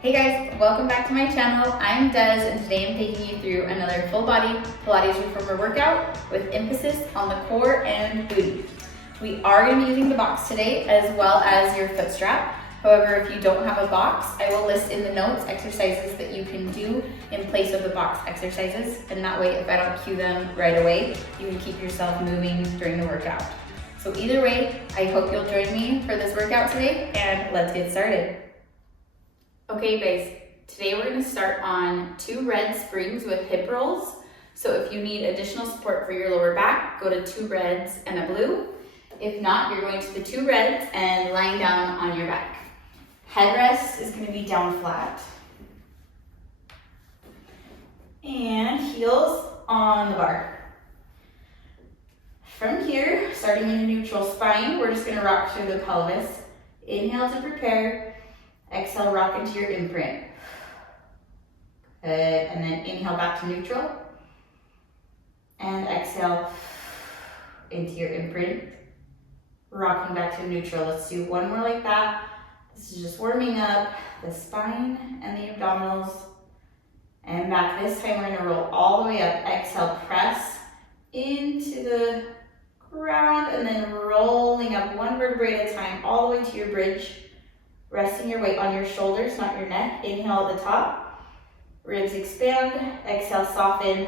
Hey guys, welcome back to my channel. I'm Des and today I'm taking you through another full body Pilates reformer workout with emphasis on the core and booty. We are going to be using the box today as well as your foot strap. However, if you don't have a box, I will list in the notes exercises that you can do in place of the box exercises, and that way if I don't cue them right away, you can keep yourself moving during the workout. So either way, I hope you'll join me for this workout today, and let's get started. Okay guys, today we're going to start on 2 red springs with hip rolls. So if you need additional support for your lower back, go to 2 reds and a blue. If not, you're going to the 2 reds and lying down on your back. Headrest is going to be down flat. And heels on the bar. From here, starting in a neutral spine, we're just going to rock through the pelvis. Inhale to prepare. Exhale, rock into your imprint. Good, and then inhale back to neutral. And exhale into your imprint. Rocking back to neutral. Let's do one more like that. This is just warming up the spine and the abdominals. And back. This time we're gonna roll all the way up. Exhale, press into the ground and then rolling up 1 vertebrae at a time all the way to your bridge. Resting your weight on your shoulders, not your neck. Inhale at the top. Ribs expand. Exhale, soften.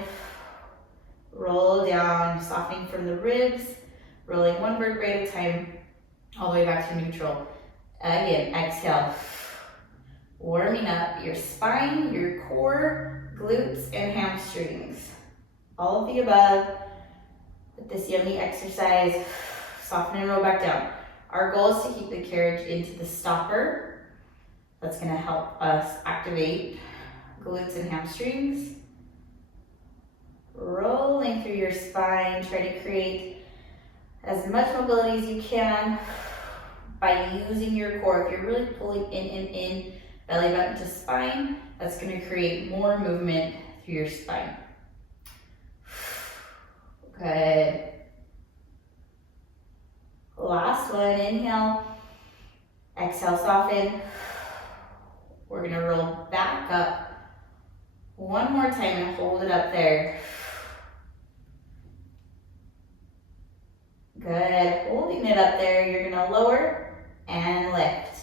Roll down, softening from the ribs. Rolling 1 vertebrae at a time, all the way back to neutral. Again, exhale. Warming up your spine, your core, glutes, and hamstrings. All of the above with this yummy exercise. Soften and roll back down. Our goal is to keep the carriage into the stopper. That's going to help us activate glutes and hamstrings. Rolling through your spine, try to create as much mobility as you can by using your core. If you're really pulling in, belly button to spine, that's going to create more movement through your spine. Good. Last one, inhale, exhale, soften. We're gonna roll back up 1 more time and hold it up there. Good, holding it up there, you're gonna lower and lift,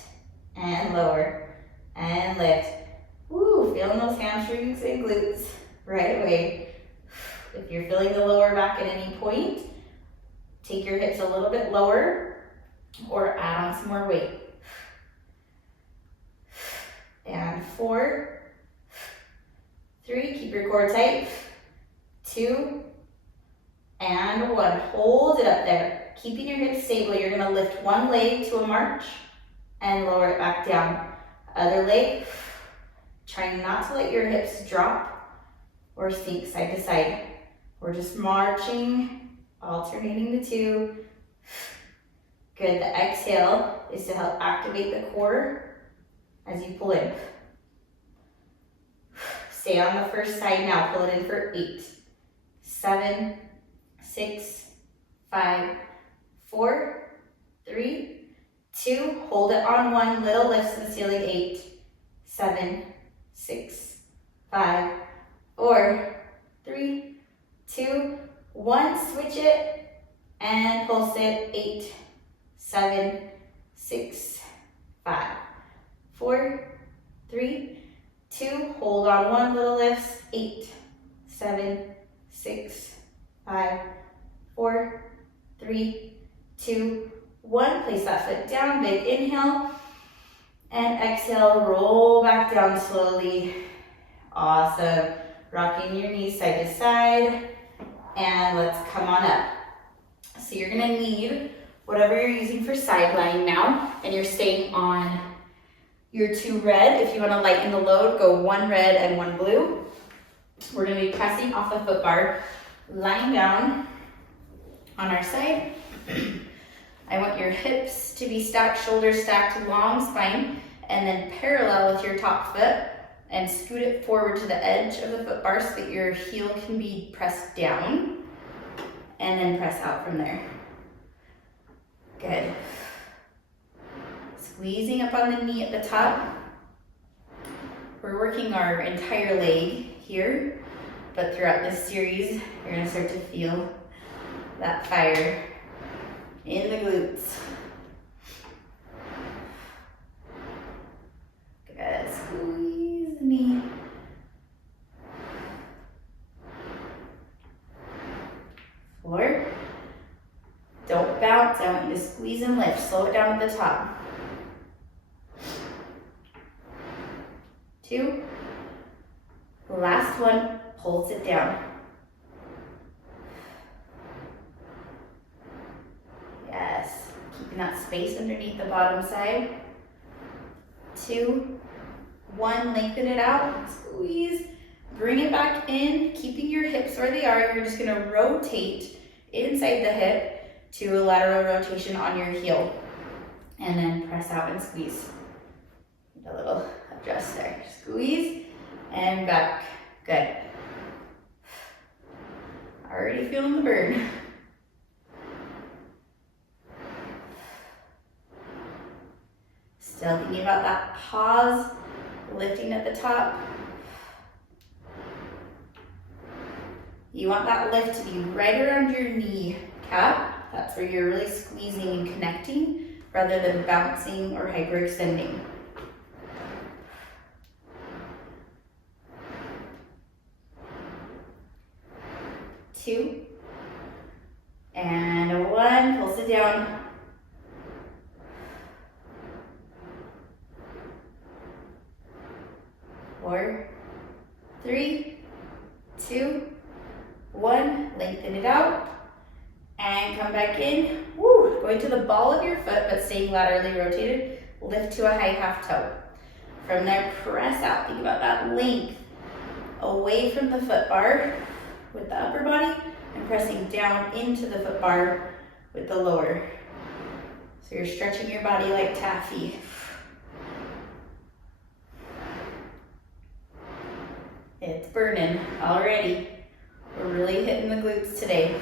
and lower and lift. Woo, feeling those hamstrings and glutes right away. If you're feeling the lower back at any point, take your hips a little bit lower or add on some more weight. And 4, 3, keep your core tight. 2, and 1. Hold it up there. Keeping your hips stable, you're gonna lift 1 leg to a march and lower it back down. Other leg, trying not to let your hips drop or sink side to side. We're just marching, alternating the 2. Good, the exhale is to help activate the core as you pull in. Stay on the first side now, pull it in for 8, 7, 6, 5, 4, 3, 2, hold it on 1, little lifts to the ceiling, 8, 7, 6, 5, 4, 3, 2, 1, switch it and pulse it. 8, 7, 6, 5, 4, 3, 2, hold on 1, little lifts. 8, 7, 6, 5, 4, 3, 2, 1. Place that foot down, big inhale, and exhale, roll back down slowly. Awesome. Rocking your knees side to side. And let's come on up. So you're gonna need whatever you're using for side lying now, and you're staying on your 2 red. If you wanna lighten the load, go 1 red and 1 blue. We're gonna be pressing off the foot bar, lying down on our side. I want your hips to be stacked, shoulders stacked, long spine, and then parallel with your top foot, and scoot it forward to the edge of the foot bar so that your heel can be pressed down, and then press out from there. Good. Squeezing up on the knee at the top. we're working our entire leg here, but throughout this series, you're gonna start to feel that fire in the glutes. Good, squeeze the knee. 4. Don't bounce, I want you to squeeze and lift. Slow it down at the top. 2. Last one, pulse it down. Yes, keeping that space underneath the bottom side. 2, 1, lengthen it out, squeeze, bring it back in, keeping your hips where they are. You're just gonna rotate inside the hip to a lateral rotation on your heel. And then press out and squeeze. A little adjust there. Squeeze and back. Good. Already feeling the burn. Still thinking about that pause, lifting at the top. You want that lift to be right around your knee cap. That's where you're really squeezing and connecting rather than bouncing or hyperextending. 2, and 1, pulse it down. 4, 3, 2, 1, lengthen it out, and come back in. Woo. Going to the ball of your foot, but staying laterally rotated. Lift to a high half toe. From there, press out. Think about that length away from the foot bar with the upper body and pressing down into the foot bar with the lower. So you're stretching your body like taffy. It's burning already. We're really hitting the glutes today.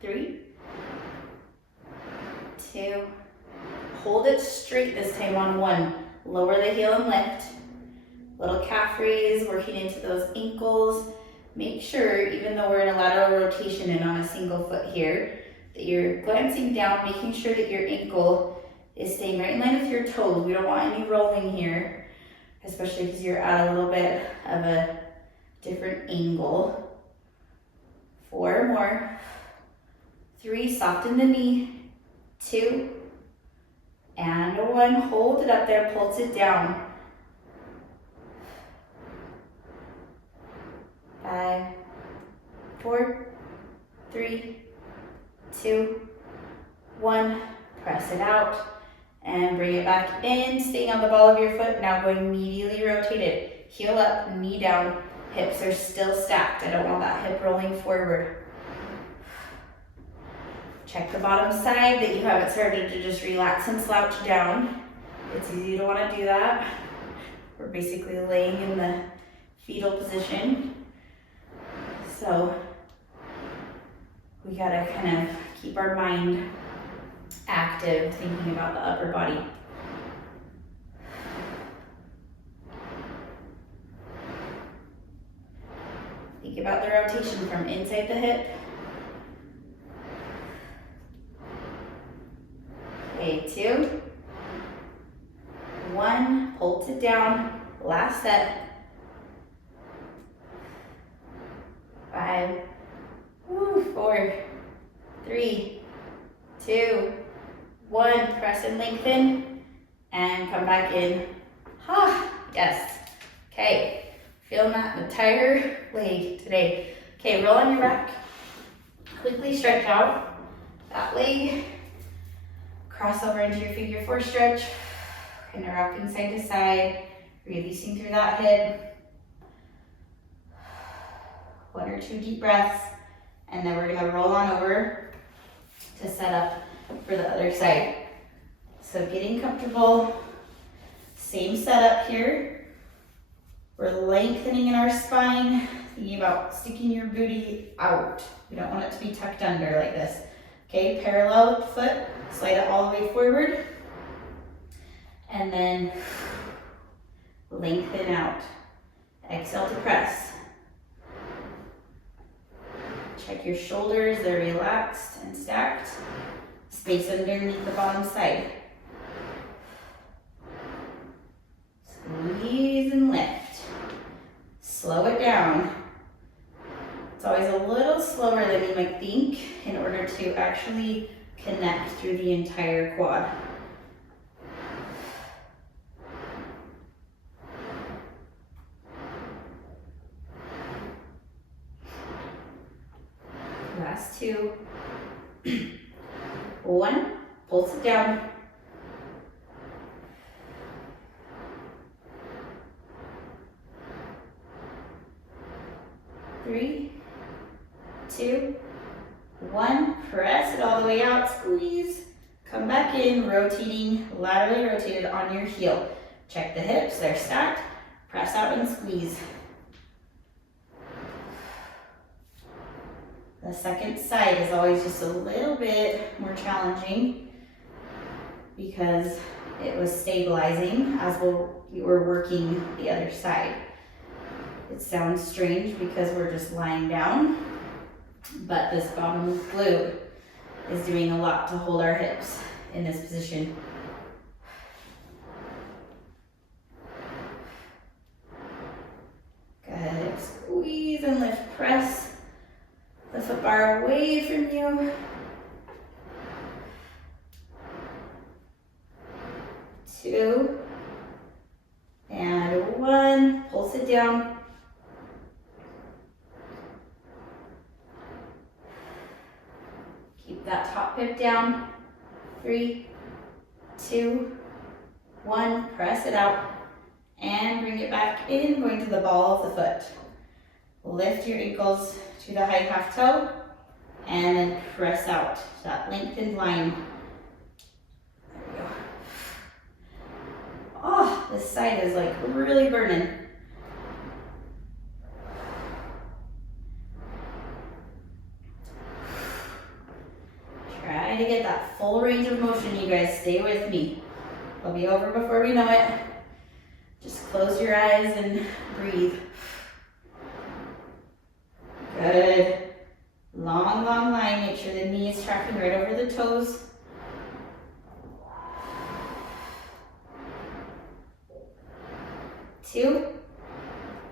3, 2, hold it straight this time on 1. Lower the heel and lift. Little calf raise, working into those ankles. Make sure, even though we're in a lateral rotation and on a single foot here, that you're glancing down, making sure that your ankle is staying right in line with your toes. We don't want any rolling here, especially because you're at a little bit of a different angle. 4 more. 3, soften the knee. 2, and 1, hold it up there, pulse it down. 5, 4, 3, 2, 1, press it out and bring it back in, staying on the ball of your foot, now going medially rotated. Heel up, knee down, hips are still stacked. I don't want that hip rolling forward. Check the bottom side that you haven't started to just relax and slouch down. It's easy to want to do that. We're basically laying in the fetal position. So we gotta kind of keep our mind active, thinking about the upper body. Think about the rotation from inside the hip. Okay, 2, 1, pulse it down, last set. 5, 4, 3, 2, 1, press and lengthen, and come back in. Yes. Okay, feeling that entire leg today. Okay, roll on your back, quickly stretch out that leg, cross over into your figure 4 stretch, kind of rocking side to side, releasing through that hip. 1 or 2 deep breaths, and then we're gonna roll on over to set up for the other side. So getting comfortable, same setup here. We're lengthening in our spine thinking about sticking your booty out. We don't want it to be tucked under like this. Okay, parallel with the foot, slide it all the way forward. And then lengthen out. Exhale to press. Check your shoulders, they're relaxed and stacked. Space underneath the bottom side. Squeeze and lift. Slow it down. It's always a little slower than you might think in order to actually connect through the entire quad. Last two. 1, pulse it down. 3, 2, 1. Press it all the way out, squeeze. Come back in, rotating, laterally rotated on your heel. Check the hips, they're stacked. Press out and squeeze. The second side is always just a little bit more challenging because it was stabilizing as we were working the other side. It sounds strange because we're just lying down, but this bottom glute is doing a lot to hold our hips in this position. Good, squeeze and lift, press the foot bar away from you. 2, and 1, pulse it down. Keep that top hip down. 3, 2, 1, press it out and bring it back in, going to the ball of the foot. Lift your ankles to the high half toe and then press out that lengthened line. There we go. Oh, this side is like really burning. Try to get that full range of motion, you guys. Stay with me. It'll be over before we know it. Just close your eyes and breathe. Good. Long, long line. Make sure the knee is tracking right over the toes. Two.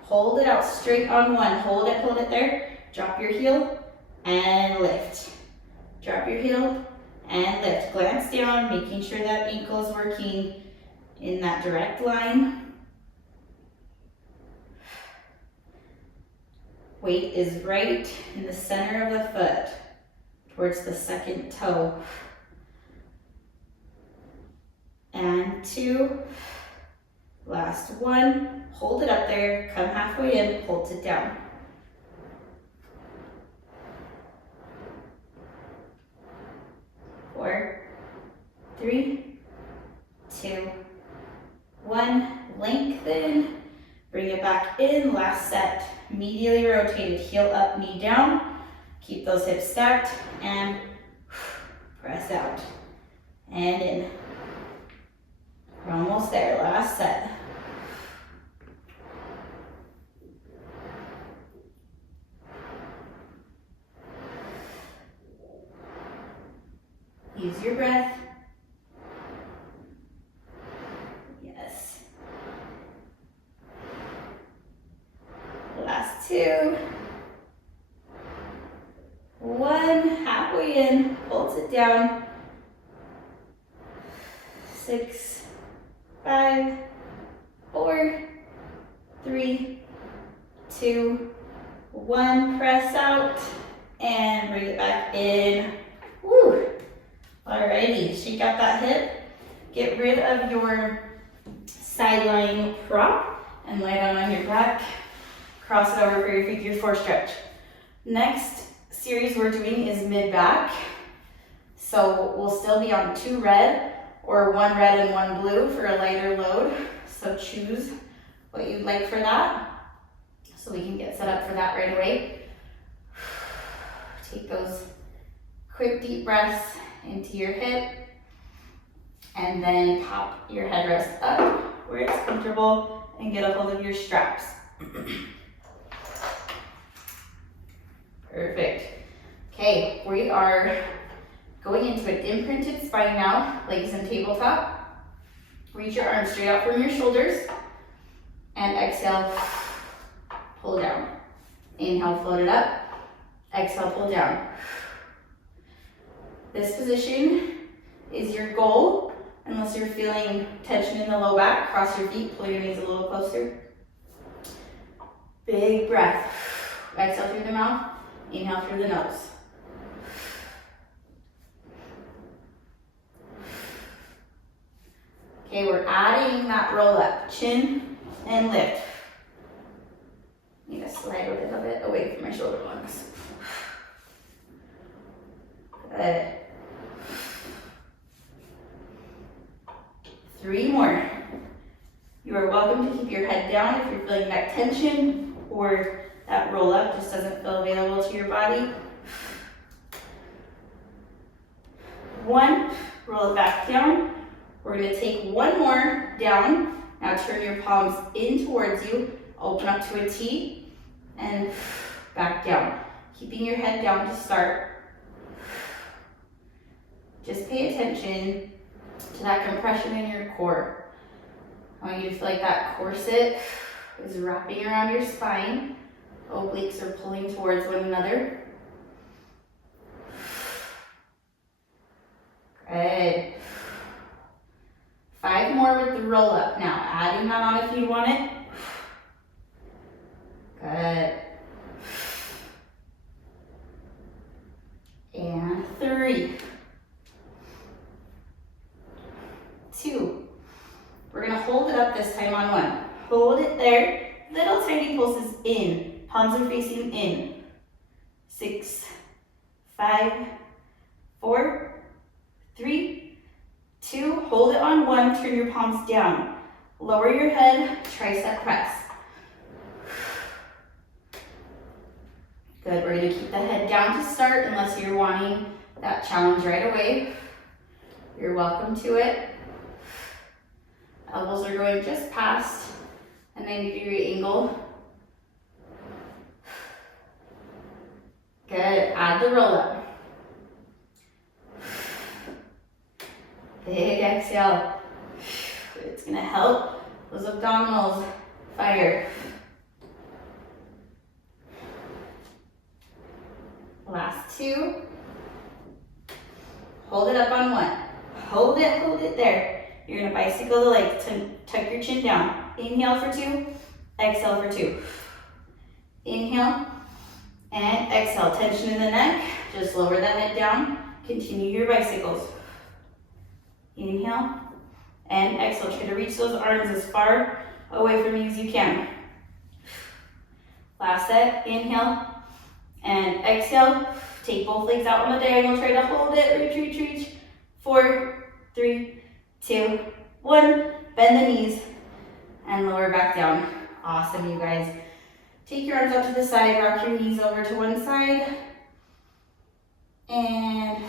Hold it out straight on 1. Hold it there. Drop your heel and lift. Drop your heel and lift. Glance down, making sure that ankle is working in that direct line. Weight is right in the center of the foot, towards the second toe. And 2, last 1, hold it up there, come halfway in, pulse it down. 4, 3, 2, 1, lengthen, bring it back in, last set. Medially rotated, heel up, knee down. Keep those hips stacked and press out and in. We're almost there, last set. Use your breath. Yes. Last 2. 1, halfway in, pulse it down. 6, 5, 4, 3, 2, 1. Press out and bring it back in. Woo! Alrighty, shake out that hip. Get rid of your sideline prop and lie down on your back. Cross it over for your figure 4 stretch. Next series we're doing is mid-back. So we'll still be on 2 red or 1 red and 1 blue for a lighter load. So choose what you'd like for that. So we can get set up for that right away. Take those quick deep breaths into your hip, and then pop your headrest up where it's comfortable and get a hold of your straps. Perfect. Okay, we are going into an imprinted spine now, legs in tabletop. Reach your arms straight out from your shoulders, and exhale, pull down. Inhale, float it up. Exhale, pull down. This position is your goal, unless you're feeling tension in the low back. Cross your feet, pull your knees a little closer. Big breath. Exhale through the mouth, inhale through the nose. Okay, we're adding that roll up, chin and lift. Need to slide a little bit away from my shoulder blocks. Good. 3 more. You are welcome to keep your head down if you're feeling neck tension or that roll up just doesn't feel available to your body. 1, roll it back down. We're going to take 1 more down. Now turn your palms in towards you, open up to a T, and back down. Keeping your head down to start. Just pay attention to that compression in your core. I want you to feel like that corset is wrapping around your spine. Obliques are pulling towards one another. Good. 5 more with the roll up now. Adding that on if you want it. Good. And 3. 2. We're going to hold it up this time on 1. Hold it there. Little tiny pulses in. Palms are facing in. 6, 5, 4, 3, 2. Hold it on 1. Turn your palms down. Lower your head. Tricep press. Good. We're going to keep the head down to start unless you're wanting that challenge right away. You're welcome to it. Elbows are going just past a 90-degree angle. Good. Add the roll up. Big exhale. It's going to help those abdominals fire. Last 2. Hold it up on 1. Hold it there. You're going to bicycle the legs, tuck your chin down. Inhale for 2, exhale for 2. Inhale and exhale. Tension in the neck, just lower the head down. Continue your bicycles. Inhale and exhale. Try to reach those arms as far away from you as you can. Last set, inhale and exhale. Take both legs out on the diagonal. Try to hold it, reach. 4, 3, 2, 1. Bend the knees and lower back down. Awesome, you guys. Take your arms out to the side, rock your knees over to one side, and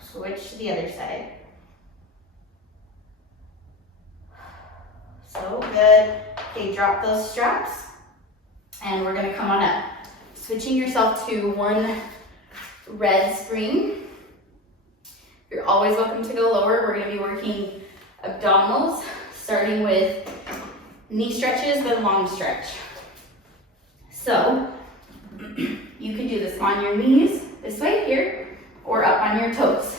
switch to the other side. So good. Okay, drop those straps, and we're gonna come on up. Switching yourself to 1 red spring. You're always welcome to go lower. We're gonna be working abdominals, starting with knee stretches, then long stretch. So, you can do this on your knees, this way here, or up on your toes.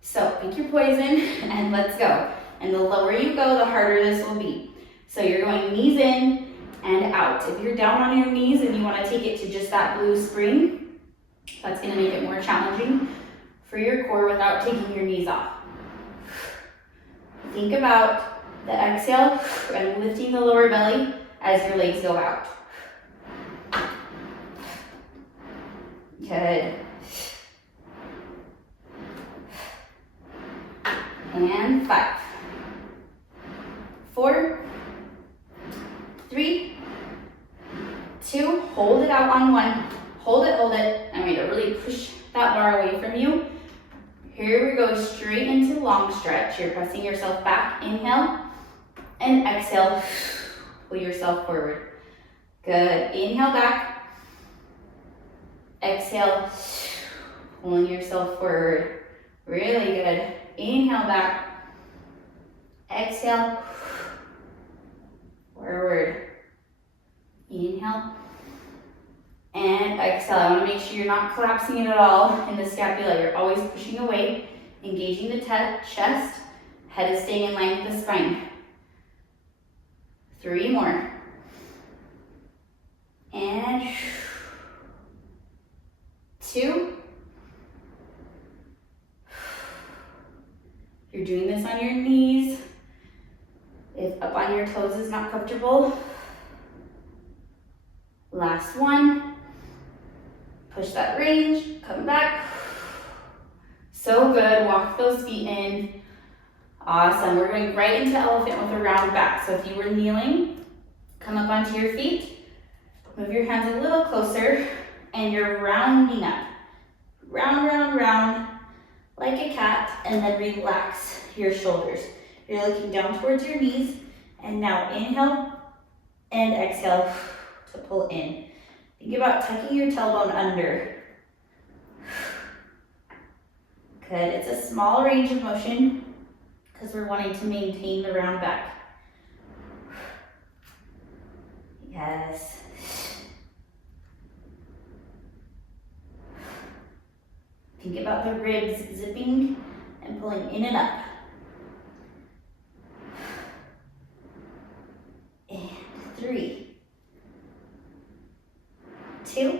So, pick your poison and let's go. And the lower you go, the harder this will be. So you're going knees in and out. If you're down on your knees and you wanna take it to just that blue spring, that's gonna make it more challenging for your core without taking your knees off. Think about the exhale and lifting the lower belly as your legs go out. Good. And 5, 4, 3, 2, hold it out on 1, hold it, I'm going to really push that bar away from you. Here we go, straight into long stretch. You're pressing yourself back, inhale, and exhale, pull yourself forward. Good, inhale back, exhale, pulling yourself forward. Really good, inhale back, exhale, forward. Inhale and exhale. I want to make sure you're not collapsing it at all in the scapula. You're always pushing away, engaging the chest. Head is staying in line with the spine. 3 more. And 2. You're doing this on your knees. If up on your toes is not comfortable, last 1. Push that range, come back. So good, walk those feet in. Awesome, we're going right into elephant with a round back. So if you were kneeling, come up onto your feet, move your hands a little closer, and you're rounding up. Round, round, round, like a cat, and then relax your shoulders. You're looking down towards your knees, and now inhale and exhale to pull in. Think about tucking your tailbone under. Good, it's a small range of motion because we're wanting to maintain the round back. Yes. Think about the ribs zipping and pulling in and up. And 3. 2,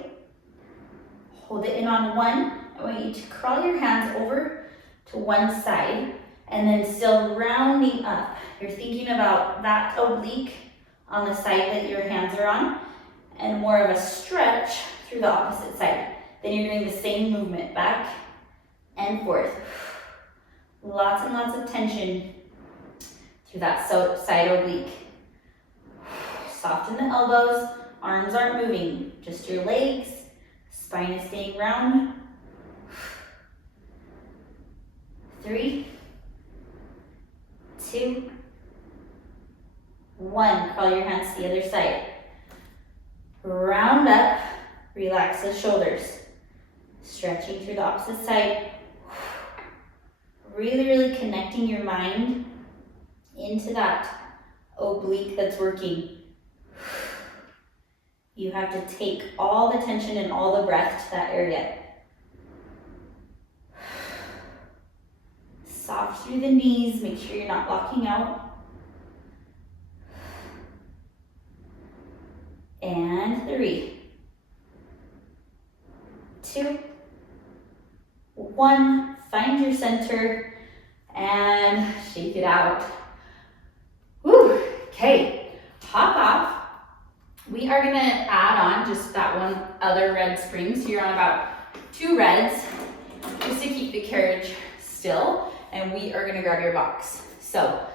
hold it in on 1. I want you to crawl your hands over to one side and then still rounding up. You're thinking about that oblique on the side that your hands are on and more of a stretch through the opposite side. Then you're doing the same movement back and forth. Lots and lots of tension through that side oblique. Soften the elbows. Arms aren't moving, just your legs. Spine is staying round. 3, 2, 1. Crawl your hands to the other side. Round up, relax the shoulders. Stretching through the opposite side. Really, really connecting your mind into that oblique that's working. You have to take all the tension and all the breath to that area. Soft through the knees, make sure you're not locking out. And 3, 2, 1. Find your center and shake it out. Woo, okay, hop off. We are gonna add on just that one other red spring. So you're on about 2 reds, just to keep the carriage still. And we are gonna grab your box. So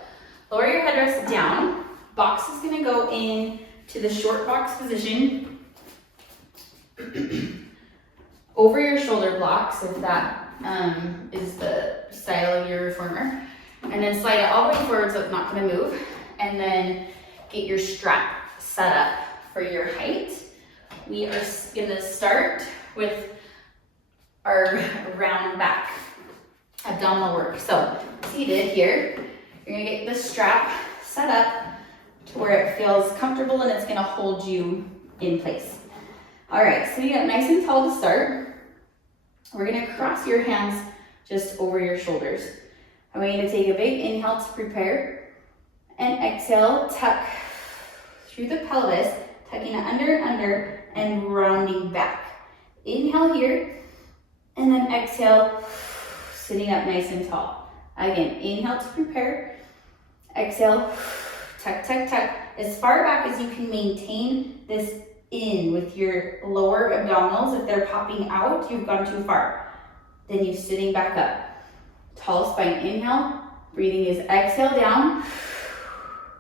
lower your headrest down. Box is gonna go in to the short box position. Over your shoulder blocks, if that is the style of your reformer. And then slide it all the way forward so it's not gonna move. And then get your strap set up for your height. We are gonna start with our round back abdominal work. So seated here, you're gonna get the strap set up to where it feels comfortable and it's gonna hold you in place. All right, so you get nice and tall to start. We're gonna cross your hands just over your shoulders. I want you to take a big inhale to prepare and exhale, tuck through the pelvis, tucking it under and under and rounding back. Inhale here and then exhale, sitting up nice and tall. Again, inhale to prepare, exhale, tuck, tuck, tuck. As far back as you can maintain this in with your lower abdominals. If they're popping out, you've gone too far. Then you're sitting back up. Tall spine, inhale. Breathing is exhale down.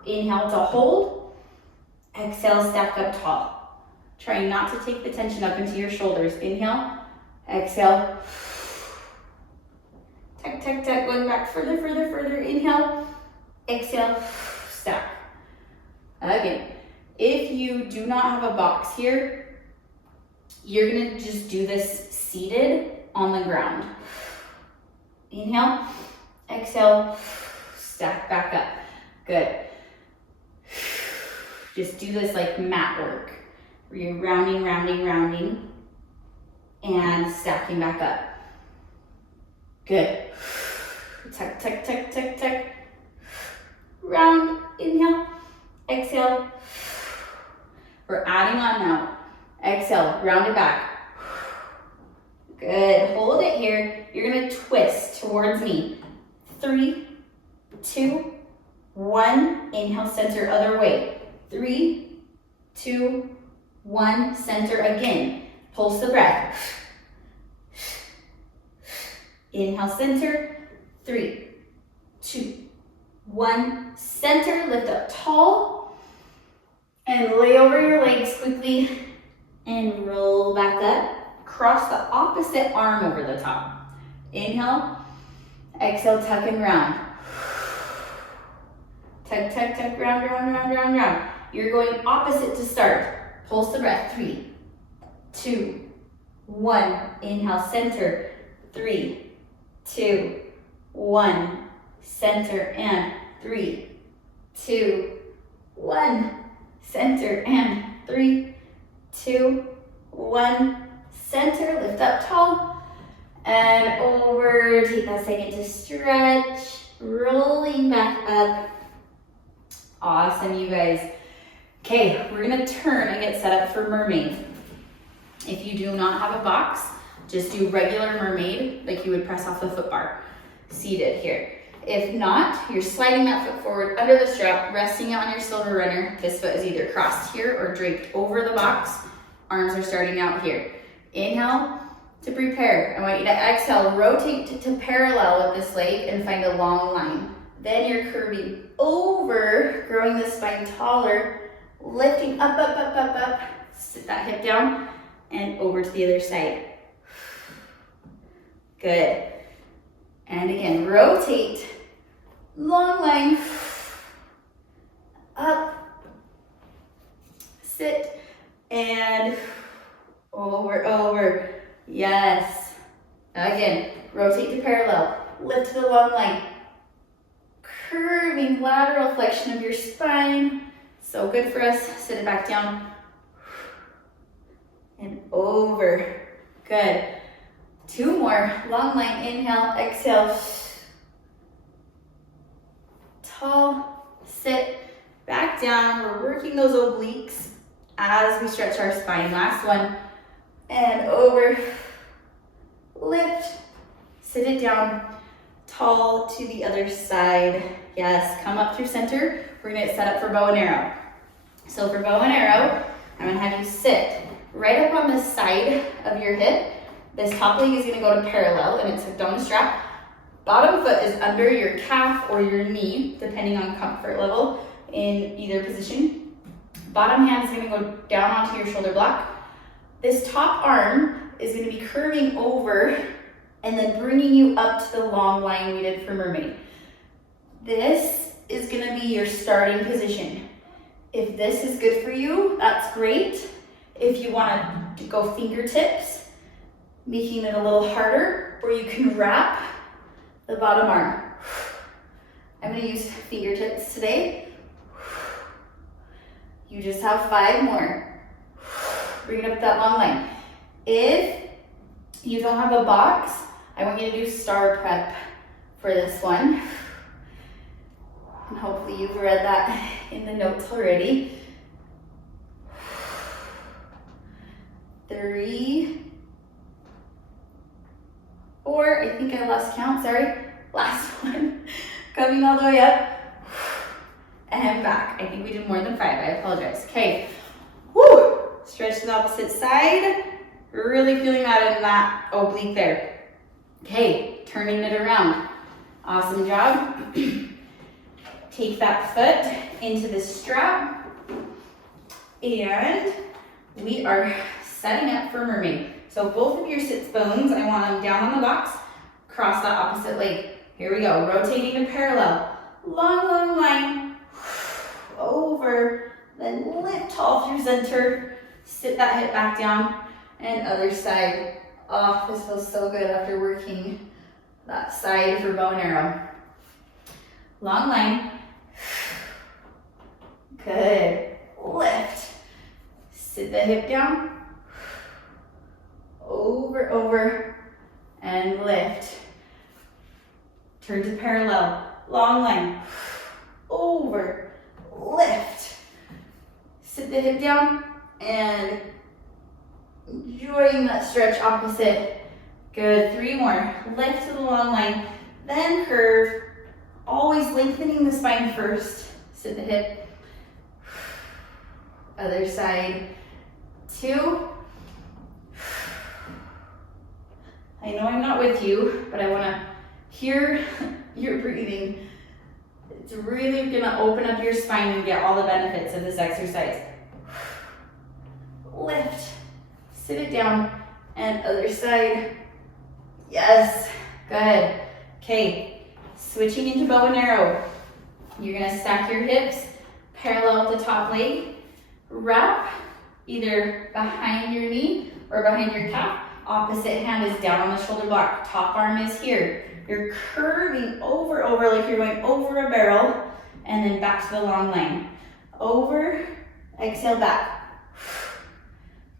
Inhale to hold. Exhale, stack up tall. Try not to take the tension up into your shoulders. Inhale, exhale. Tuck, tuck, tuck, going back further, further, further. Inhale, exhale, stack. Again, if you do not have a box here, you're gonna just do this seated on the ground. Inhale, exhale, stack back up. Good. Just do this like mat work, where you're rounding, rounding, rounding, and stacking back up. Good. Tuck, tuck, tuck, tuck, tuck. Round, inhale, exhale. We're adding on now. Exhale, round it back. Good, hold it here. You're gonna twist towards me. 3, 2, 1. Inhale, center, other way. 3, 2, 1. Center again. Pulse the breath. Inhale, center. 3, 2, 1. Center, lift up tall. And lay over your legs quickly. And roll back up. Cross the opposite arm over the top. Inhale. Exhale, tuck and round. Tuck, tuck, tuck, round, round, round, round, round. You're going opposite to start. Pulse the breath. 3, 2, 1. Inhale, center. 3, 2, 1. Center and 3, 2, 1. Center and 3, 2, 1. Center, lift up tall and over. Take that second to stretch. Rolling back up. Awesome, you guys. Okay, we're gonna turn and get set up for Mermaid. If you do not have a box, just do regular Mermaid, like you would press off the foot bar, seated here. If not, you're sliding that foot forward under the strap, resting it on your silver runner. This foot is either crossed here or draped over the box. Arms are starting out here. Inhale to prepare. I want you to exhale, rotate to parallel with this leg and find a long line. Then you're curving over, growing the spine taller, lifting up, up, up, up, up. Sit that hip down and over to the other side. Good. And again, rotate, long line, up, sit, and over, over. Yes. Again, rotate to parallel, lift to the long line. Curving lateral flexion of your spine. So good for us. Sit it back down. And over. Good. 2 more. Long line. Inhale, exhale. Tall. Sit. Back down. We're working those obliques as we stretch our spine. Last one. And over. Lift. Sit it down. Tall to the other side. Yes, come up through center. We're gonna get set up for bow and arrow. So for bow and arrow, I'm gonna have you sit right up on the side of your hip. This top leg is gonna go to parallel and it's hooked on the strap. Bottom foot is under your calf or your knee, depending on comfort level in either position. Bottom hand is gonna go down onto your shoulder block. This top arm is gonna be curving over and then bringing you up to the long line we did for Mermaid. This is gonna be your starting position. If this is good for you, that's great. If you wanna go fingertips, making it a little harder, or you can wrap the bottom arm. I'm gonna use fingertips today. You just have 5 more. Bring it up that long line. If you don't have a box, I want you to do star prep for this one. And hopefully you've read that in the notes already. 3, 4, I think I lost count, sorry. Last one, coming all the way up and back. I think we did more than 5, I apologize. Okay, woo! Stretch to the opposite side. Really feeling that in that oblique there. Okay, turning it around. Awesome job. Take that foot into the strap and we are setting up for mermaid. So both of your sits bones, I want them down on the box, cross that opposite leg. Here we go, rotating to parallel. Long, long line, over, then lift tall through center, sit that hip back down, and other side. Oh, this feels so good after working that side for bow and arrow. Long line, good, lift, sit the hip down, over, over, and lift. Turn to parallel, long line, over, lift. Sit the hip down and enjoying that stretch opposite. Good, 3 more. Lift to the long line, then curve. Always lengthening the spine first. Sit the hip. Other side, 2. I know I'm not with you, but I want to hear your breathing. It's really gonna open up your spine and get all the benefits of this exercise. Lift, sit it down, and other side. Yes, good. Okay, switching into bow and arrow. You're gonna stack your hips, parallel the top leg, wrap either behind your knee or behind your calf. Opposite hand is down on the shoulder block. Top arm is here. You're curving over, like you're going over a barrel, and then back to the long line. Over, exhale back.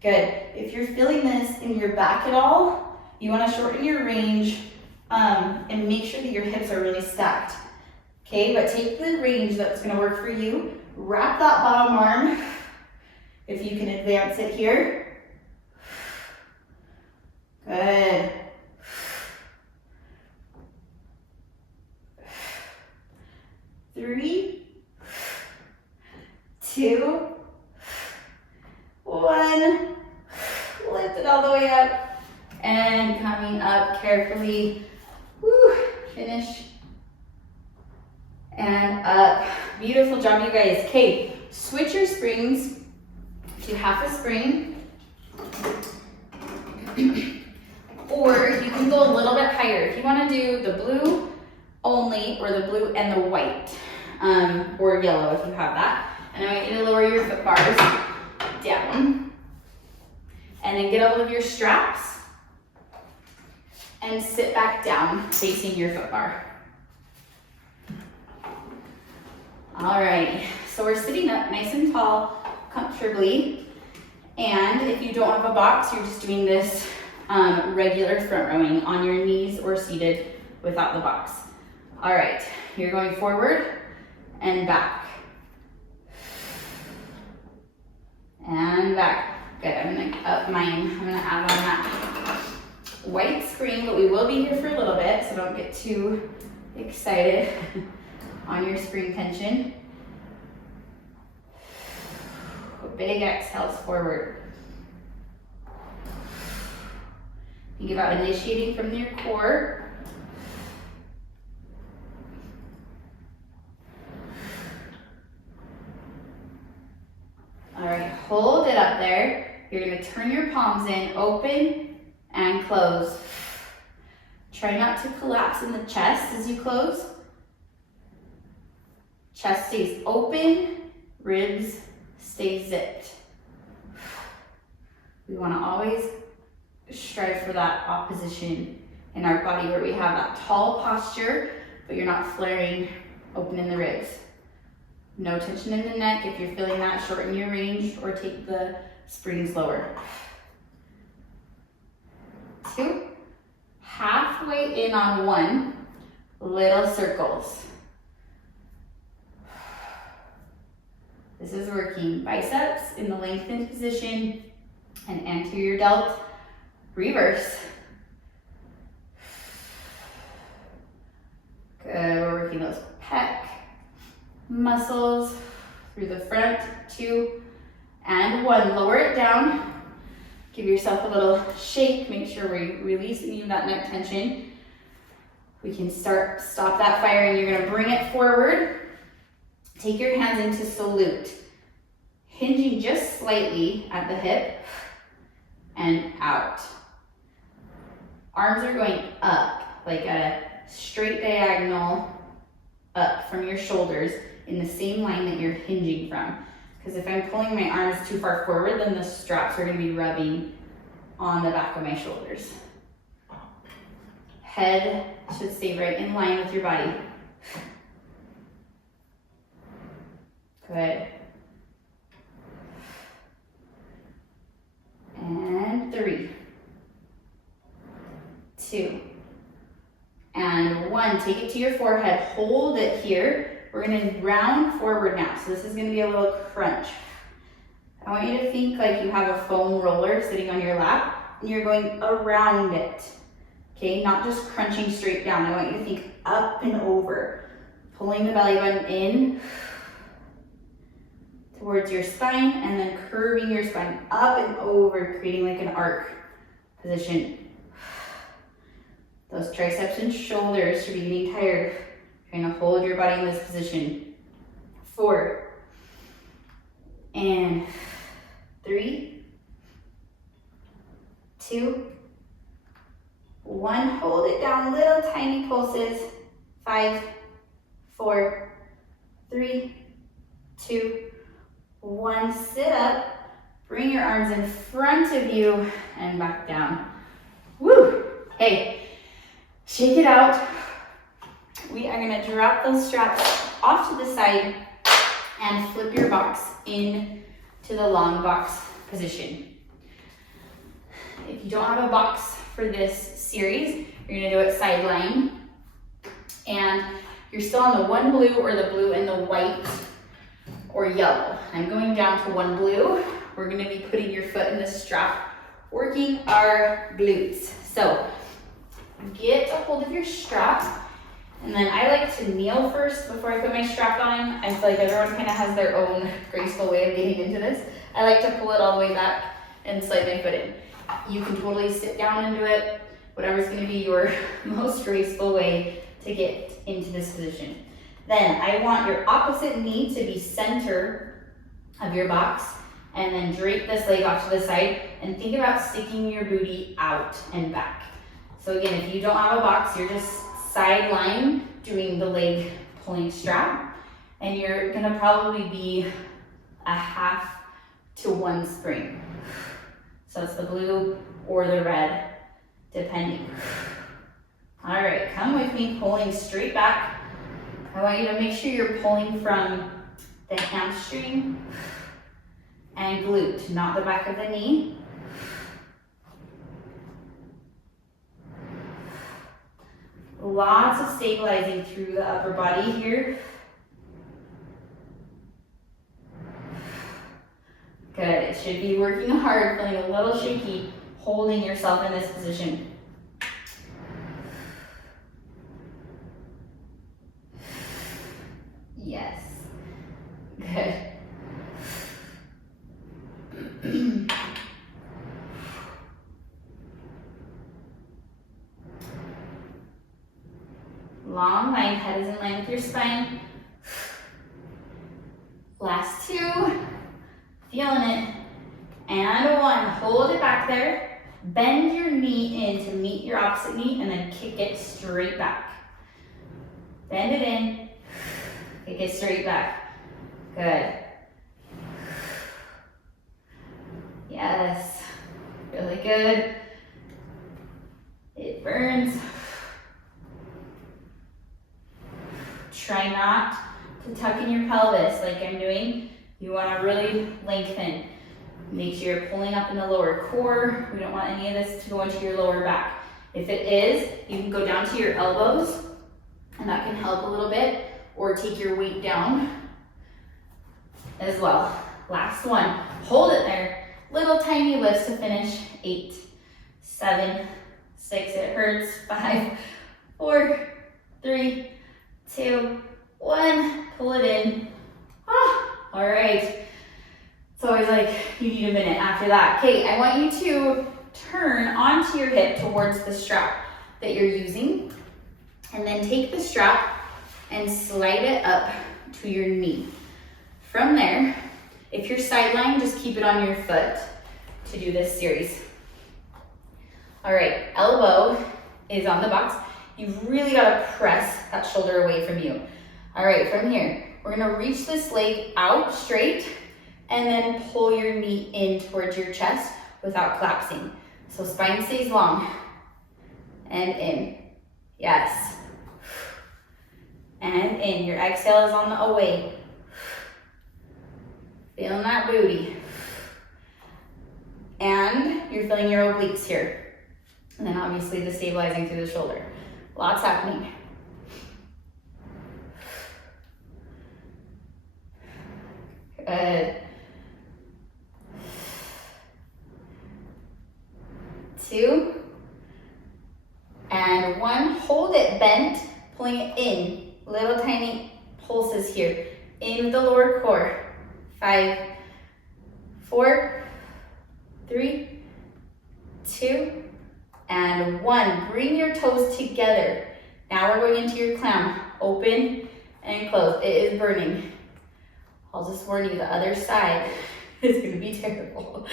Good. If you're feeling this in your back at all, you want to shorten your range and make sure that your hips are really stacked. Okay, but take the range that's going to work for you. Wrap that bottom arm. If you can advance it here. Good. 3, 2, 1. Lift it all the way up and coming up carefully. Woo, finish. And up. Beautiful job, you guys. Okay, switch your springs to half a spring. Or you can go a little bit higher. If you want to do the blue only, or the blue and the white, or yellow if you have that. And I want you to lower your foot bars down. And then get a hold of your straps and sit back down facing your foot bar. All right, so we're sitting up nice and tall, comfortably. And if you don't have a box, you're just doing this regular front rowing on your knees or seated without the box. All right, you're going forward and back. And back. Good, I'm gonna up mine. I'm gonna add on that white screen, but we will be here for a little bit, so don't get too excited on your spring tension. Big exhales forward. Think about initiating from your core. All right, hold it up there. You're gonna turn your palms in, open and close. Try not to collapse in the chest as you close. Chest stays open, ribs stay zipped. We wanna always strive for that opposition in our body where we have that tall posture, but you're not flaring open in the ribs. No tension in the neck. If you're feeling that, shorten your range or take the springs lower. 2, halfway in on 1, little circles. This is working biceps in the lengthened position and anterior delt. Reverse. Good, we're working those pec muscles through the front. 2 and 1. Lower it down. Give yourself a little shake. Make sure we release any of that neck tension. We can stop that firing. You're gonna bring it forward. Take your hands into salute. hinging just slightly at the hip and out. Arms are going up, like a straight diagonal up from your shoulders in the same line that you're hinging from. Because if I'm pulling my arms too far forward, then the straps are going to be rubbing on the back of my shoulders. Head should stay right in line with your body. Good. And 3, 2, and 1. Take it to your forehead. Hold it here. We're going to round forward now. So this is going to be a little crunch. I want you to think like you have a foam roller sitting on your lap and you're going around it. Okay, not just crunching straight down. I want you to think up and over. Pulling the belly button in towards your spine and then curving your spine up and over, creating like an arc position. Those triceps and shoulders should be getting tired. Trying to hold your body in this position. 4, and 3, 2, 1. Hold it down, little tiny pulses. 5, 4, 3, 2, 1. Sit up. Bring your arms in front of you and back down. Woo! Hey, shake it out. We are going to drop those straps off to the side and flip your box in to the long box position. If you don't have a box for this series, you're going to do it side lying. And you're still on the 1 blue or the blue and the white or yellow. I'm going down to 1 blue. We're going to be putting your foot in the strap, working our glutes. So get a hold of your strap. And then I like to kneel first before I put my strap on. I feel like everyone kind of has their own graceful way of getting into this. I like to pull it all the way back and slide my foot in. You can totally sit down and do it, whatever's going to be your most graceful way to get into this position. Then I want your opposite knee to be center of your box, and then drape this leg off to the side and think about sticking your booty out and back. So again, if you don't have a box, you're just side lying, doing the leg pulling strap, and you're gonna probably be a half to 1 spring. So it's the blue or the red, depending. All right, come with me, pulling straight back. I want you to make sure you're pulling from the hamstring and glute, not the back of the knee. Lots of stabilizing through the upper body here. Good, it should be working hard, feeling a little shaky, holding yourself in this position. Yes, good. Long line, head is in line with your spine. Last 2, feeling it. And 1, hold it back there. Bend your knee in to meet your opposite knee and then kick it straight back. Bend it in, kick it straight back. Good. Yes, really good. It burns. Try not to tuck in your pelvis like I'm doing. You want to really lengthen. Make sure you're pulling up in the lower core. We don't want any of this to go into your lower back. If it is, you can go down to your elbows, and that can help a little bit, or take your weight down as well. Last 1. Hold it there. Little tiny lifts to finish. 8, 7, 6. It hurts. 5, 4, 3, 2, 1. Pull it in. All right. It's always like you need a minute after that. Okay, I want you to turn onto your hip towards the strap that you're using, and then take the strap and slide it up to your knee. From there, If you're sidelined, just keep it on your foot to do this series. All right, elbow is on the box. You've really got to press that shoulder away from you. All right, from here, we're gonna reach this leg out straight and then pull your knee in towards your chest without collapsing. So spine stays long and in. Yes. And in. Your exhale is on the away. Feeling that booty. And you're feeling your obliques here. And then obviously the stabilizing through the shoulder. Lots happening. Good. 2 and 1. Hold it bent, pulling it in. Little tiny pulses here in the lower core. 5, 4, 3, 2, and 1. Bring your toes together. Now we're going into your clam. Open and close. It is burning. I'll just warn you, the other side is going to be terrible.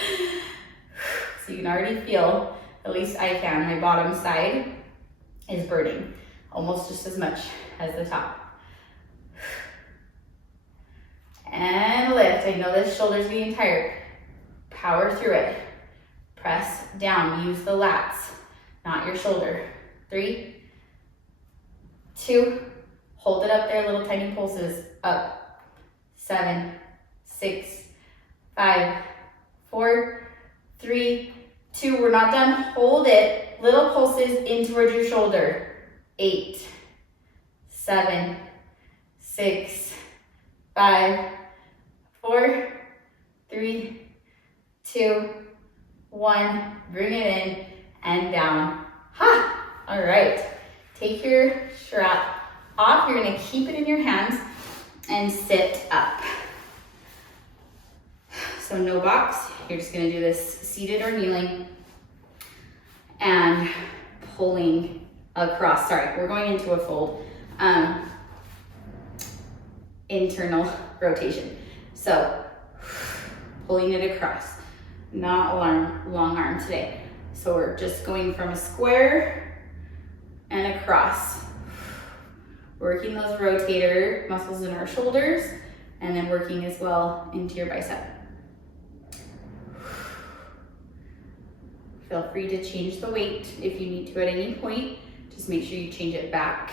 So you can already feel, at least I can, my bottom side is burning almost just as much as the top. And lift. I know this shoulder's getting tired. Power through it. Press down. Use the lats, not your shoulder. 3, 2, hold it up there, little tiny pulses. Up. 7, 6, 5, 4, 3, 2. We're not done. Hold it. Little pulses in towards your shoulder. 8, 7, 6, 5, 4, 3, 2, 1. Bring it in and down. Ha! All right. Take your strap off. You're going to keep it in your hands and sit up. So no box. You're just going to do this seated or kneeling and pulling across. Sorry, we're going into a fold. Internal rotation. So pulling it across, not long arm today. So we're just going from a square and across. Working those rotator muscles in our shoulders and then working as well into your bicep. Feel free to change the weight if you need to at any point. Just make sure you change it back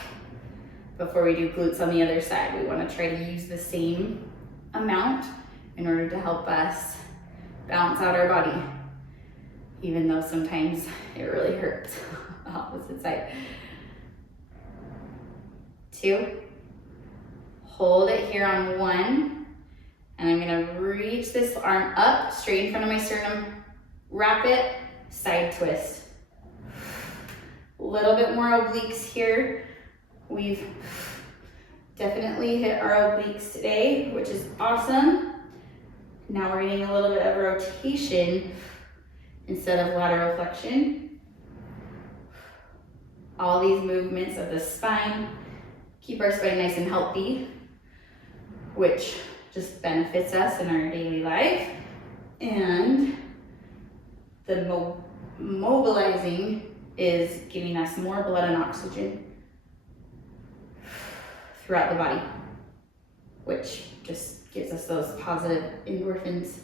before we do glutes on the other side. We want to try to use the same amount in order to help us balance out our body, even though sometimes it really hurts the opposite side. 2, hold it here on 1, and I'm gonna reach this arm up, straight in front of my sternum, wrap it, side twist. A little bit more obliques here. We've definitely hit our obliques today, which is awesome. Now we're getting a little bit of rotation instead of lateral flexion. All these movements of the spine keep our spine nice and healthy, which just benefits us in our daily life. And the mobilizing is giving us more blood and oxygen throughout the body, which just gives us those positive endorphins.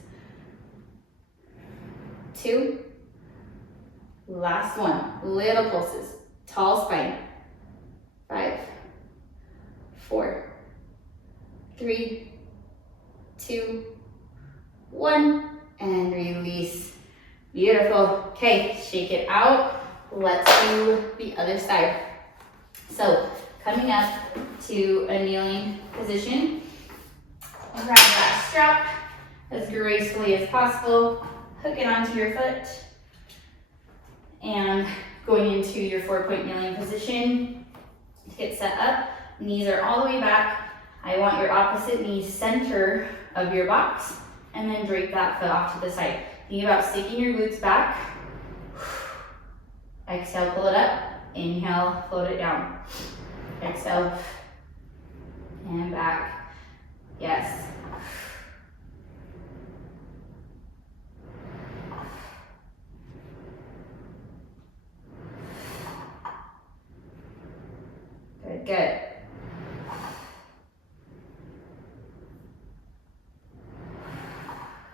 2, last one, little pulses, tall spine. 5, 4, 3, 2, 1, and release. Beautiful. Okay, shake it out. Let's do the other side. So coming up to a kneeling position, grab that strap as gracefully as possible, hook it onto your foot, and going into your 4-point kneeling position. Get set up, knees are all the way back. I want your opposite knee center of your box, and then drape that foot off to the side. Think about sticking your glutes back. Exhale, pull it up. Inhale, float it down. Exhale, and back. Yes. good.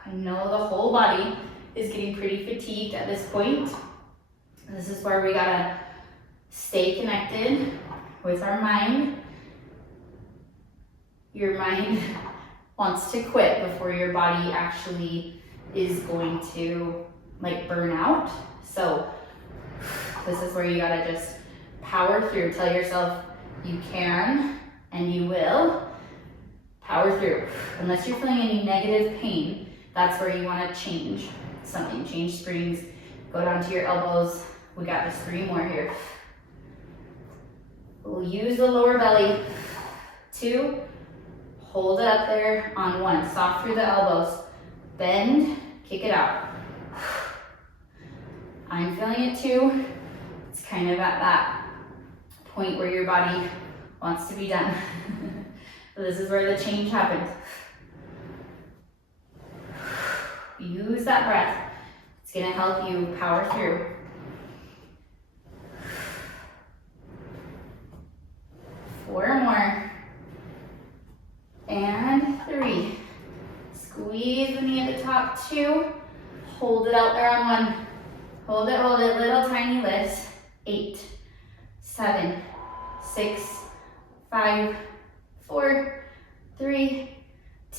I know the whole body is getting pretty fatigued at this point. This is where we gotta stay connected with our mind. Your mind wants to quit before your body actually is going to like burn out. So this is where you gotta just power through. Tell yourself you can and you will. Power through. Unless you're feeling any negative pain, that's where you wanna change something. Change springs, go down to your elbows. We got just 3 more here. We'll use the lower belly. 2, hold it up there on 1. Soft through the elbows. Bend, kick it out. I'm feeling it too. It's kind of at that point where your body wants to be done. So this is where the change happens. Use that breath. It's gonna help you power through. Four more. And 3. Squeeze the knee at the top. 2. Hold it out there on 1. Hold it, little tiny lifts. 8, 7, 6, 5, 4, 3,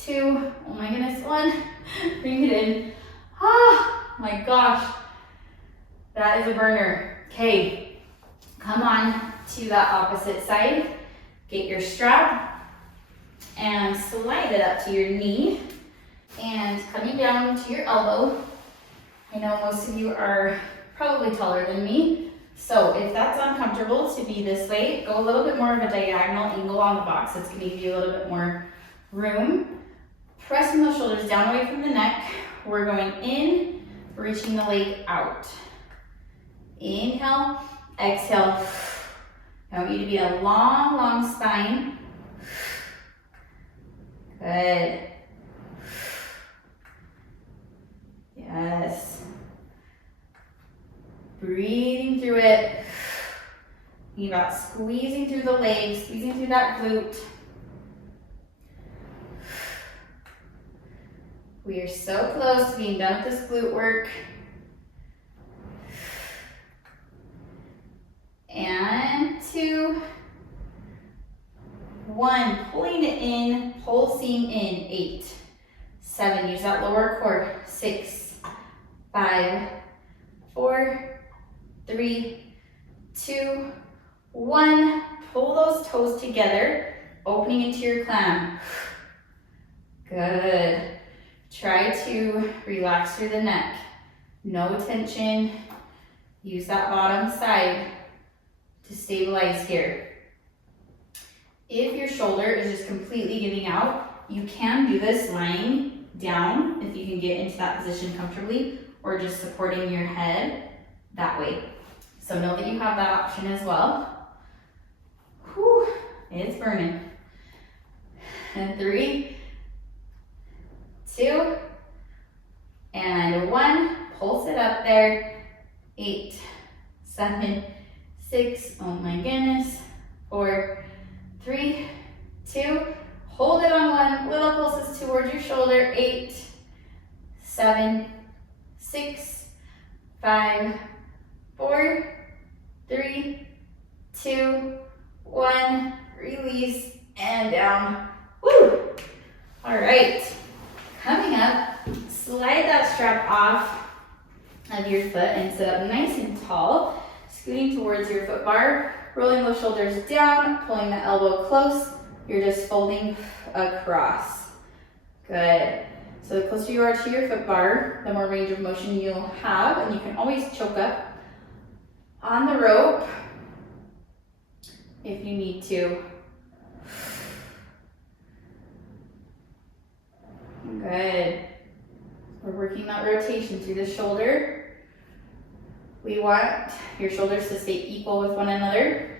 2, oh my goodness, 1. Bring it in. Ah, my gosh. That is a burner. Okay, come on to that opposite side. Get your strap and slide it up to your knee and coming down to your elbow. I know most of you are probably taller than me, so if that's uncomfortable to be this way, go a little bit more of a diagonal angle on the box. It's going to give you a little bit more room. Pressing those shoulders down away from the neck. We're going in, reaching the leg out. Inhale, exhale. I want you to be a long, long spine. Good. Yes. Breathing through it. Thinking about squeezing through the legs, squeezing through that glute. We are so close to being done with this glute work. And 2, 1, pulling it in, pulsing in. 8, 7, use that lower core. 6, 5, 4, 3, 2, 1. Pull those toes together, opening into your clam. Good. Try to relax through the neck. No tension. Use that bottom side to stabilize here. If your shoulder is just completely giving out, you can do this lying down if you can get into that position comfortably, or just supporting your head that way. So know that you have that option as well. Whew, it's burning. And 3, 2, and 1. Pulse it up there. 8, 7, 6, oh my goodness. 4, 3, 2, hold it on 1. Little pulses towards your shoulder. 8, 7, 6, 5, 4, 3, 2, 1. Release and down. Woo! All right. Coming up, slide that strap off of your foot and sit up nice and tall, scooting towards your foot bar, rolling those shoulders down, pulling the elbow close. You're just folding across. Good. So the closer you are to your foot bar, the more range of motion you'll have, and you can always choke up on the rope if you need to. Good. We're working that rotation through the shoulder. We want your shoulders to stay equal with one another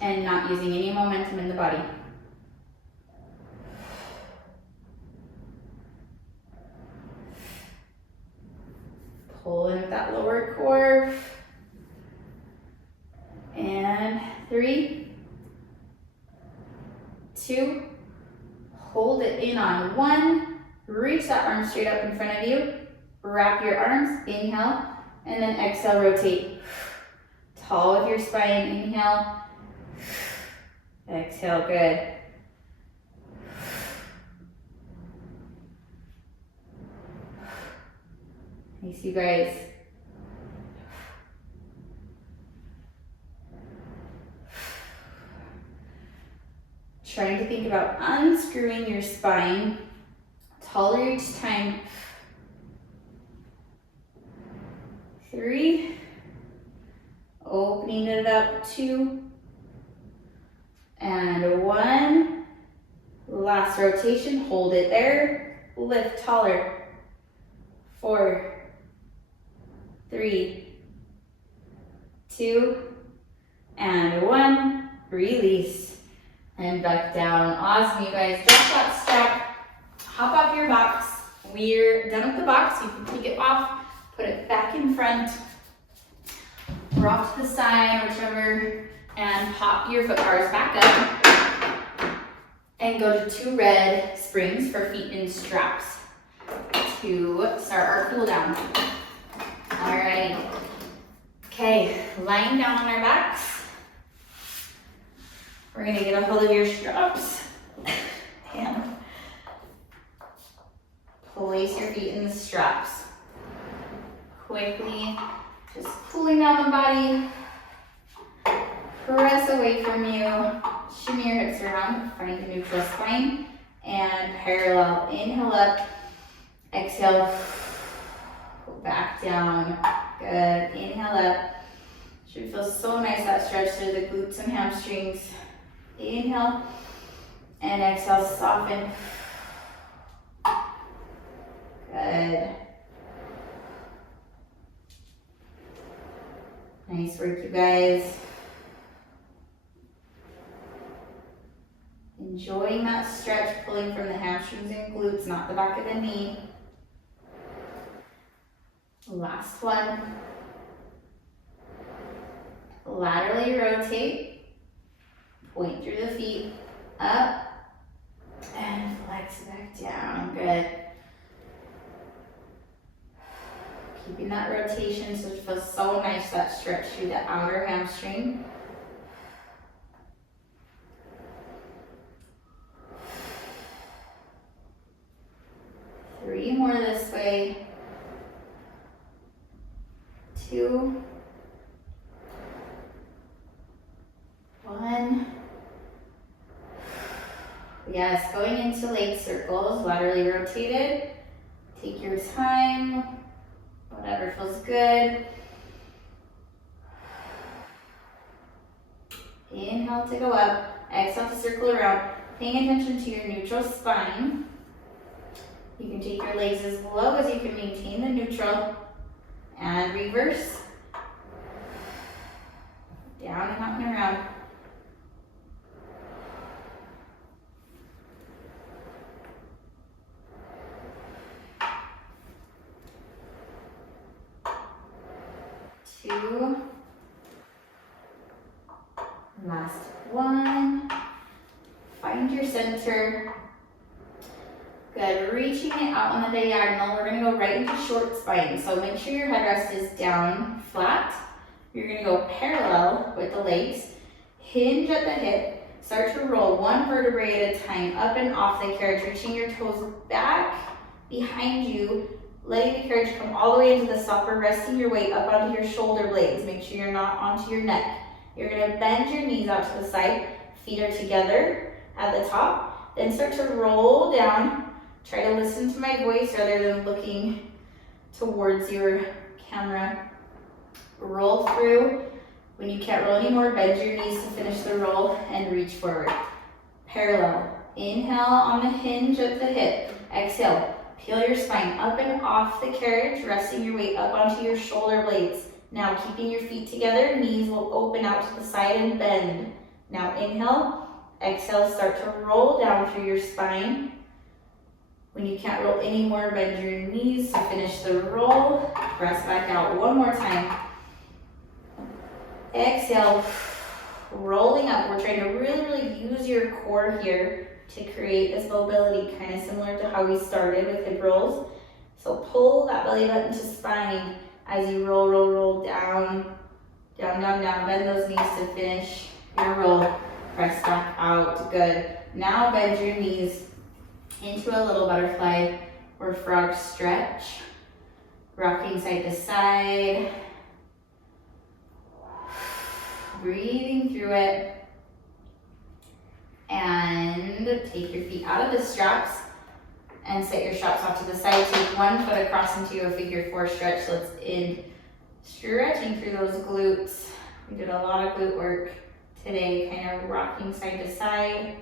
and not using any momentum in the body. Pull in with that lower core. And 3, 2, hold it in on 1, reach that arm straight up in front of you, wrap your arms, inhale, and then exhale, rotate. Tall with your spine, inhale, exhale, good. Nice, you guys. Trying to think about unscrewing your spine, taller each time. 3, opening it up, 2, and 1. Last rotation, hold it there, lift taller. 4, 3, 2, and 1. Release. And back down. Awesome, you guys. Drop that strap. Hop off your box. We're done with the box. You can take it off, put it back in front, rock to the side, whichever, and pop your foot bars back up. And go to 2 red springs for feet in straps to start our cool down. All right. Okay, lying down on our backs. We're gonna get a hold of your straps and place your feet in the straps. Quickly, just pulling down the body. Press away from you. Shimmy your hips around, find a neutral spine, and parallel. Inhale up, exhale, back down. Good, inhale up. Should feel so nice, that stretch through the glutes and hamstrings. Inhale, and exhale, soften. Good. Nice work, you guys. Enjoying that stretch, pulling from the hamstrings and glutes, not the back of the knee. Last one. Laterally rotate. Point through the feet, up, and flex back down. Good. Keeping that rotation so it feels so nice, that stretch through the outer hamstring. Three more this way. 2, 1. Yes, going into leg circles, laterally rotated. Take your time, whatever feels good. Inhale to go up, exhale to circle around. Paying attention to your neutral spine. You can take your legs as low as you can maintain the neutral. And reverse. Down and up and around. Two. Last one. Find your center. Good. Reaching it out on the diagonal. We're going to go right into short spine. So make sure your headrest is down flat. You're going to go parallel with the legs. Hinge at the hip. Start to roll one vertebrae at a time up and off the carriage, reaching your toes back behind you, letting the carriage come all the way into the stopper, resting your weight up onto your shoulder blades. Make sure you're not onto your neck. You're going to bend your knees out to the side. Feet are together at the top. Then start to roll down. Try to listen to my voice rather than looking towards your camera. Roll through. When you can't roll anymore, bend your knees to finish the roll and reach forward. Parallel. Inhale on the hinge at the hip. Exhale. Peel your spine up and off the carriage, resting your weight up onto your shoulder blades. Now keeping your feet together, knees will open out to the side and bend. Now inhale. Exhale, start to roll down through your spine. When you can't roll anymore, bend your knees to finish the roll. Press back out one more time. Exhale, rolling up. We're trying to really, really use your core here to create this mobility, kind of similar to how we started with hip rolls. So pull that belly button to spine as you roll, roll, roll down, down, down, down. Bend those knees to finish your roll. Press back out, good. Now bend your knees into a little butterfly or frog stretch. Rocking side to side. Breathing through it. And take your feet out of the straps and set your straps off to the side. Take one foot across into a figure four stretch. Let's end stretching through those glutes. We did a lot of glute work today, kind of rocking side to side.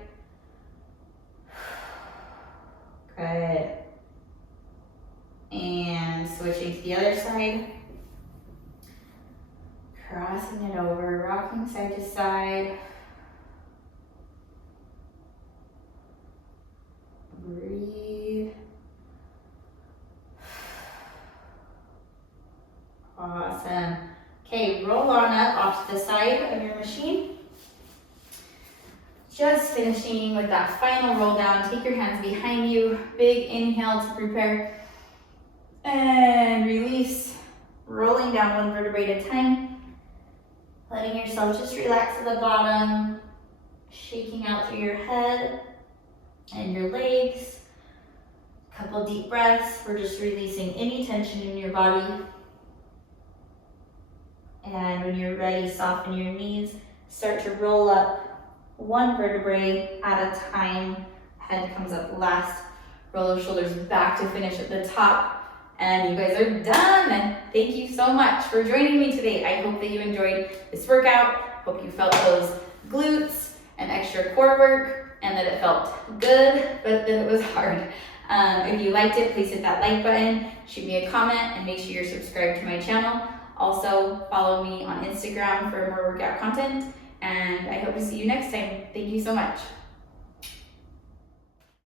Good. And switching to the other side. Crossing it over, rocking side to side. Breathe. Awesome. Okay, roll on up off to the side of your machine. Just finishing with that final roll down. Take your hands behind you. Big inhale to prepare. And release. Rolling down one vertebrae at a time. Letting yourself just relax at the bottom. Shaking out through your head and your legs. Couple deep breaths. We're just releasing any tension in your body. And when you're ready, soften your knees. Start to roll up one vertebrae at a time. Head comes up last. Roll those shoulders back to finish at the top. And you guys are done. Thank you so much for joining me today. I hope that you enjoyed this workout. Hope you felt those glutes and extra core work and that it felt good, but that it was hard. If you liked it, please hit that like button, shoot me a comment, and make sure you're subscribed to my channel. Also, follow me on Instagram for more workout content, and I hope to see you next time. Thank you so much.